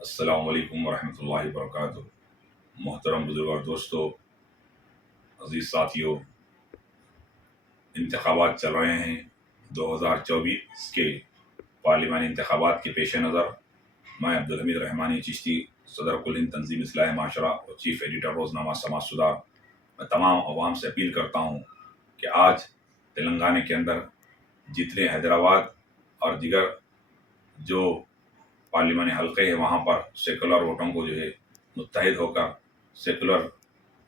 السلام علیکم ورحمۃ اللہ وبرکاتہ۔ محترم بزرگ اور دوستو، عزیز ساتھیوں، انتخابات چل رہے ہیں 2024 کے پارلیمانی انتخابات کے پیش نظر میں عبدالحمید رحمانی چشتی، صدر کل ہند تنظیم اصلاح معاشرہ اور چیف ایڈیٹر روزنامہ سماج سدھار، میں تمام عوام سے اپیل کرتا ہوں کہ آج تلنگانہ کے اندر جتنے حیدرآباد اور دیگر جو پارلیمانی حلقے ہیں وہاں پر سیکولر ووٹوں کو متحد ہو کر سیکولر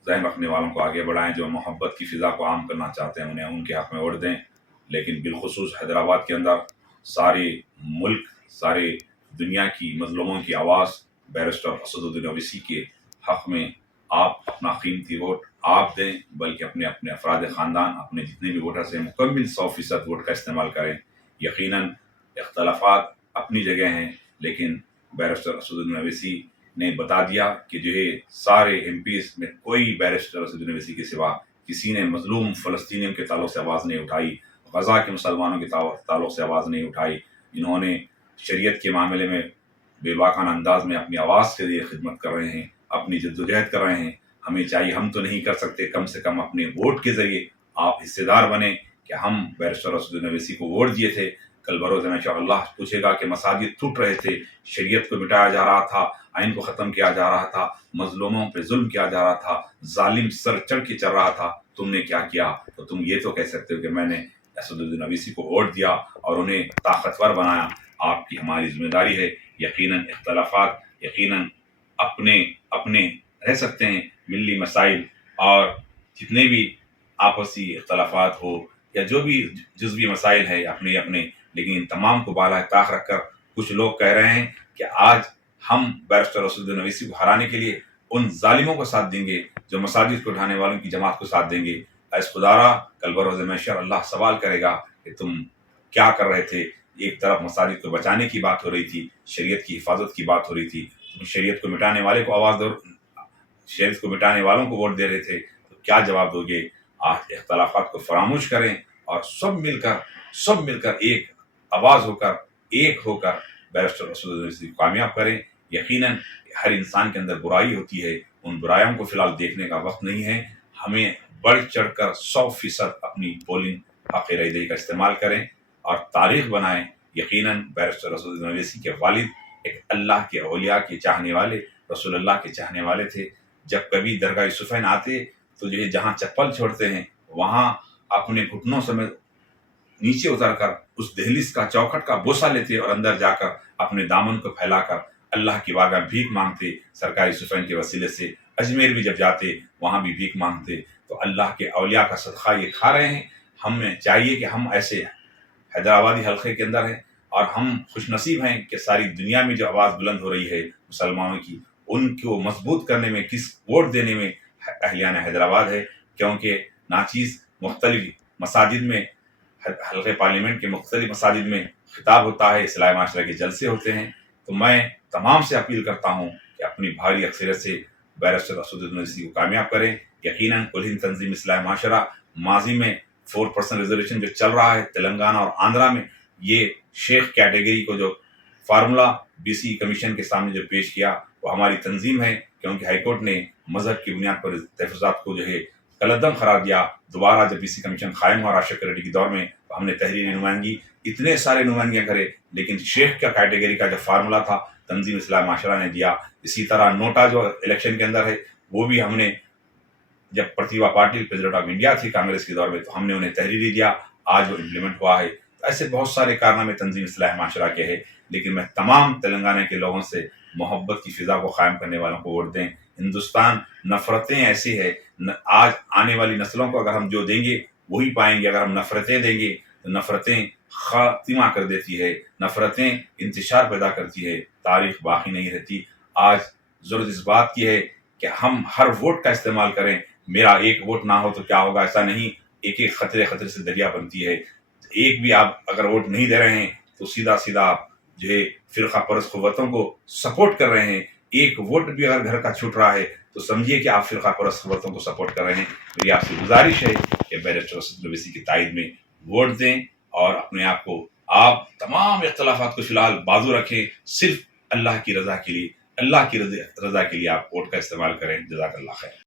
ذہن رکھنے والوں کو آگے بڑھائیں، جو محبت کی فضا کو عام کرنا چاہتے ہیں انہیں ان کے حق میں ووٹ دیں۔ لیکن بالخصوص حیدرآباد کے اندر سارے ملک، ساری دنیا کی مظلوموں کی آواز بیرسٹر اسدالدین اویسی کے حق میں آپ اپنا قیمتی ووٹ آپ دیں، بلکہ اپنے افراد خاندان، اپنے جتنے بھی ووٹرز ہیں مکمل 100% ووٹ کا استعمال کریں۔ یقیناً اختلافات اپنی جگہ ہیں، لیکن بیرسٹر اسدالدین اویسی نے بتا دیا کہ سارے ایم پیز میں کوئی بیرسٹر اسدالدین اویسی کے سوا کسی نے مظلوم فلسطینیوں کے تعلق سے آواز نہیں اٹھائی، غزہ کے مسلمانوں کے تعلق سے آواز نہیں اٹھائی۔ انہوں نے شریعت کے معاملے میں بے باکانہ انداز میں اپنی آواز کے لیے خدمت کر رہے ہیں، اپنی جدوجہد کر رہے ہیں۔ ہمیں چاہیے، ہم تو نہیں کر سکتے، کم سے کم اپنے ووٹ کے ذریعے آپ حصے دار بنیں کہ ہم بیرسٹر اسدالدین اویسی کو ووٹ دیے تھے، کل بروز انشاء اللہ پوچھے گا کہ مساجد ٹوٹ رہے تھے، شریعت کو مٹایا جا رہا تھا، آئین کو ختم کیا جا رہا تھا، مظلوموں پہ ظلم کیا جا رہا تھا، ظالم سر چڑھ کے چل رہا تھا، تم نے کیا کیا؟ تو تم یہ تو کہہ سکتے ہو کہ میں نے اسدالدین اویسی کو ووٹ دیا اور انہیں طاقتور بنایا۔ آپ کی ہماری ذمہ داری ہے۔ یقیناً اختلافات یقیناً اپنے رہ سکتے ہیں، ملی مسائل اور جتنے بھی آپسی اختلافات ہو یا جو بھی جزوی مسائل ہے اپنے، لیکن ان تمام کو بالائے طاق رکھ کر کچھ لوگ کہہ رہے ہیں کہ آج ہم بیرسٹر اسدالدین اویسی کو ہرانے کے لیے ان ظالموں کو ساتھ دیں گے جو مساجد کو ڈھانے والوں کی جماعت کو ساتھ دیں گے۔ ایس خدارا، کل بروز محشر اللہ سوال کرے گا کہ تم کیا کر رہے تھے؟ ایک طرف مساجد کو بچانے کی بات ہو رہی تھی، شریعت کی حفاظت کی بات ہو رہی تھی، تم شریعت کو مٹانے والے کو شریعت کو مٹانے والوں کو ووٹ دے رہے تھے، تو کیا جواب دو گے؟ آج اختلافات کو فراموش کریں اور سب مل کر ایک آواز ہو کر، ایک ہو کر بیرسٹر اسدالدین اویسی کو کامیاب کریں۔ یقیناً ہر انسان کے اندر برائی ہوتی ہے، ان برائیوں کو فی الحال دیکھنے کا وقت نہیں ہے۔ ہمیں بڑھ چڑھ کر 100% اپنی پولنگ حق رائے دہی کا استعمال کریں اور تاریخ بنائیں۔ یقیناً بیرسٹر اسدالدین اویسی کے والد ایک اللہ کے اولیاء کے چاہنے والے، رسول اللہ کے چاہنے والے تھے۔ جب کبھی درگاہ یوسفین آتے تو جہاں چپل چھوڑتے ہیں وہاں اپنے گھٹنوں سمیت نیچے اتر کر اس دہلیز کا چوکھٹ کا بوسہ لیتے اور اندر جا کر اپنے دامن کو پھیلا کر اللہ کی بارگاہ بھیک مانگتے، سرکار یوسفین کے وسیلے سے۔ اجمیر بھی جب جاتے وہاں بھی بھیک مانگتے۔ تو اللہ کے اولیاء کا صدقہ یہ کھا رہے ہیں۔ ہمیں چاہیے کہ ہم ایسے حیدرآبادی حلقے کے اندر ہیں اور ہم خوش نصیب ہیں کہ ساری دنیا میں جو آواز بلند ہو رہی ہے مسلمانوں کی، ان کو مضبوط کرنے میں، کس ووٹ دینے میں اہلیان حیدرآباد ہے، کیونکہ ناچیز مختلف مساجد میں، حلقے پارلیمنٹ کے مختلف مساجد میں خطاب ہوتا ہے، اصلاح معاشرہ کے جلسے ہوتے ہیں۔ تو میں تمام سے اپیل کرتا ہوں کہ اپنی بھاری اکثریت سے بیرسٹر اسدالدین اویسی کو کامیاب کریں۔ یقیناً کل ہند تنظیم اصلاح معاشرہ ماضی میں 4% ریزرویشن جو چل رہا ہے تلنگانہ اور آندھرا میں، یہ شیخ کیٹیگری کو جو فارمولا بی سی کمیشن کے سامنے جو پیش کیا وہ ہماری تنظیم ہے، کیونکہ ہائی کورٹ نے مذہب کی بنیاد پر تحفظات کو کلعدم قرار دیا۔ دوبارہ جب بی سی کمیشن قائم ہوا راشٹر ریڈی کے دور میں تو ہم نے تحریری نمائندگی اتنے سارے نمائندگیاں کرے، لیکن شیخ کا کیٹیگری کا جو فارمولا تھا تنظیم اصلاح معاشرہ نے دیا۔ اسی طرح نوٹا جو الیکشن کے اندر ہے وہ بھی ہم نے، جب پرتیبھا پاٹل پریزیڈنٹ آف انڈیا تھی کانگریس کے دور میں تو ہم نے انہیں تحریری دیا، آج وہ امپلیمنٹ ہوا ہے۔ تو ایسے بہت سارے کارنامے تنظیم اصلاح معاشرہ کے ہیں، لیکن میں تمام تلنگانہ کے لوگوں سے محبت کی فضا کو قائم کرنے والوں کو ووٹ دیں۔ ہندوستان نفرتیں ایسی ہے، آج آنے والی نسلوں کو اگر ہم جو دیں گے وہی پائیں گے۔ اگر ہم نفرتیں دیں گے تو نفرتیں خاتمہ کر دیتی ہے، نفرتیں انتشار پیدا کرتی ہے، تاریخ باقی نہیں رہتی۔ آج ضرورت اس بات کی ہے کہ ہم ہر ووٹ کا استعمال کریں۔ میرا ایک ووٹ نہ ہو تو کیا ہوگا؟ ایسا نہیں، ایک ایک خطرے سے دریا بنتی ہے۔ ایک بھی آپ اگر ووٹ نہیں دے رہے ہیں تو سیدھا آپ فرقہ پرست قوتوں کو سپورٹ کر رہے ہیں۔ ایک ووٹ بھی اگر گھر کا چھوٹ رہا ہے تو سمجھیے کہ آپ فرقہ پرست قوتوں کو سپورٹ کر رہے ہیں۔ میری آپ سے گزارش ہے کہ بیرسٹر اسدالدین اویسی کی تائید میں ووٹ دیں اور اپنے آپ کو، آپ تمام اختلافات کو فی الحال بازو رکھیں، صرف اللہ کی رضا کے لیے اللہ کی رضا کے لیے آپ ووٹ کا استعمال کریں. جزاک اللہ خیر.